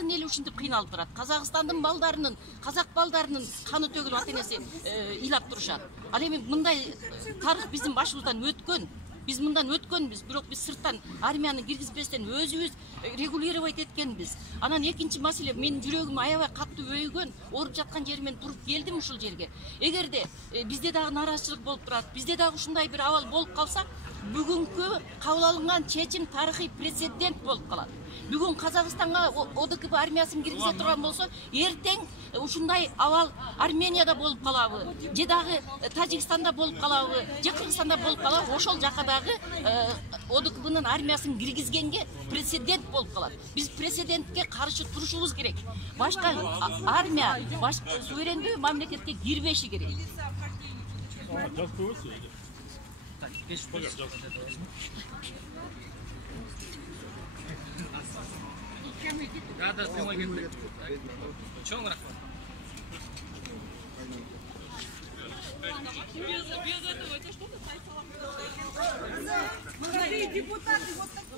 Казакстандын эли ушинтип кыйналып турат. Казакстандын балдарынын, казак балдарынын каны төгүлүп ата-энеси ыйлап турушат. Ал эми мындай тарых биздин башыбыздан өткөн. Biz bundan ötkönбүз, бирок biz сырттан армияны киргизбестен өзүбүз регулировать эткенбиз. Анан экинчи маселе, менин жүрөгүм аябай катуу өйгөн, ооруп жаткан жеримен туруп келдим ушул жерге. Эгерде бизде дагы нааразычылык болуп турат, бизде дагы ушундай бир абал болуп калса, бүгүнкү кабыл алынган чечим тарыхый прецедент болуп калат. Бүгүн Казакстанга ОДКБ армиясын киргизе турган болсо, эртең ушундай абал Арменияда болуп калабы, же дагы Тажикстанда болуп калабы, же Кыргызстанда болуп калабы, ошол жака дагы ОДКБнын армиясын киргизгенге прецедент болуп калат. Биз прецедентке каршы турушубуз керек. Башка армия, башка суверендүү мамлекетке кирбеши керек. Да, прямой генплей. Чё он рахмат? Без этого это что-то сайт. Депутаты вот такие.